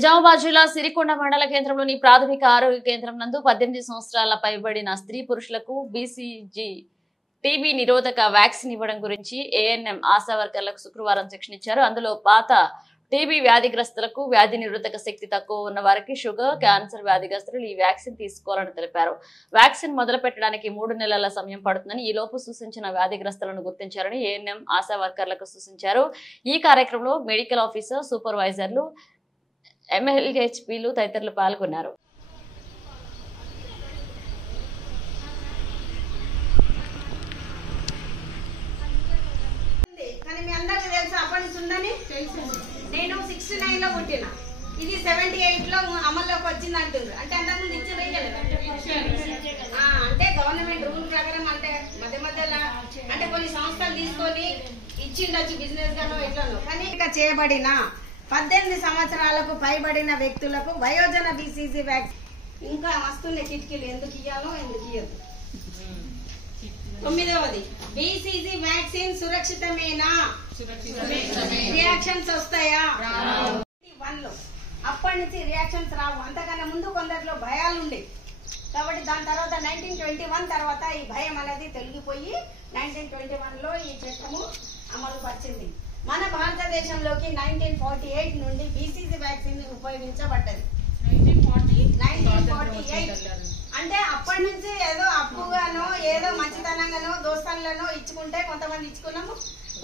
నిజామాబాద్ జిల్లా సిరికొండ మండల కేంద్రంలోని ప్రాథమిక ఆరోగ్య కేంద్రం నందు 18 సంవత్సరాల పైబడిన స్త్రీ పురుషులకు బీసీజీ టీబీ నిరోధక వ్యాక్సిన్ ఇవ్వడం గురించి ఏఎన్ఎం ఆశా వర్కర్లకు శుక్రవారం శిక్షణ ఇచ్చారు. అందులో పాత టీబీ వ్యాధిగ్రస్తులకు వ్యాధి నిరోధక శక్తి తక్కువ ఉన్న వారికి షుగర్, క్యాన్సర్ వ్యాధిగ్రస్తులు ఈ వ్యాక్సిన్ తీసుకోవాలని తెలిపారు. వ్యాక్సిన్ మొదలు పెట్టడానికి 3 నెలల సమయం పడుతుందని, ఈ లోపు సూచించిన వ్యాధిగ్రస్తులను గుర్తించారని ఏఎన్ఎం ఆశా వర్కర్లకు సూచించారు. ఈ కార్యక్రమంలో మెడికల్ ఆఫీసర్, సూపర్వైజర్లు, MLHPలు తదితరులు పాల్గొన్నారు. నేను 69 లో పుట్టిన, ఇది 78 లో అమల్లోకి వచ్చింది అంటున్నారు. అంటే అంతకుముందు అంటే గవర్నమెంట్ రూల్ ప్రకారం అంటే మధ్య మధ్యలో అంటే కొన్ని సంస్థలు తీసుకొని ఇచ్చిండొచ్చు బిజినెస్ గానో ఎట్లనో. కానీ ఇంకా చేయబడిన 18 సంవత్సరాలకు పైబడిన వ్యక్తులకు వయోజన బీసీజీ వ్యాక్సిన్ ఇంకా వస్తున్నాయి. కిటికీలు ఎందుకు ఇయ్యాలో ఎందుకు ఇయ్యదు. 9వది బీసీజీ వ్యాక్సిన్ సురక్షితమేనా? రియాక్షన్స్ వస్తాయా? 1లో అప్పటి నుంచి రియాక్షన్స్ రావు. అంతకన్నా ముందు కొందరిలో భయాలు ఉండే కాబట్టి దాని తర్వాత 1921 తర్వాత ఈ భయం అనేది తొలగిపోయి 1921లో ఈ చట్టము అమలు పరిచింది. మన భారతదేశంలోకి 1948 నుండి బీసీజీ వ్యాక్సిన్ ఉపయోగించబడ్డది. 1948 అంటే అప్పటి నుంచి ఏదో అప్పుగానో ఏదో మంచితనంగానో దోస్తాన్లనో ఇచ్చుకుంటే కొంతమంది ఇచ్చుకున్నాము,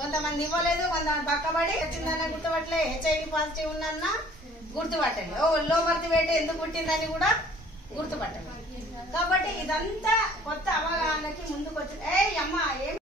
కొంతమంది ఇవ్వలేదు, కొంతమంది పక్కబడి వచ్చిందన్న గుర్తుపట్టలే, HIV పాజిటివ్ ఉన్నా గుర్తుపట్టండి, లో బర్త్ వెయిట్ ఎందుకు పుట్టిందని కూడా గుర్తుపట్టండి. కాబట్టి ఇదంతా కొత్త అవగాహనకి ముందుకు వచ్చింది. అమ్మ ఏం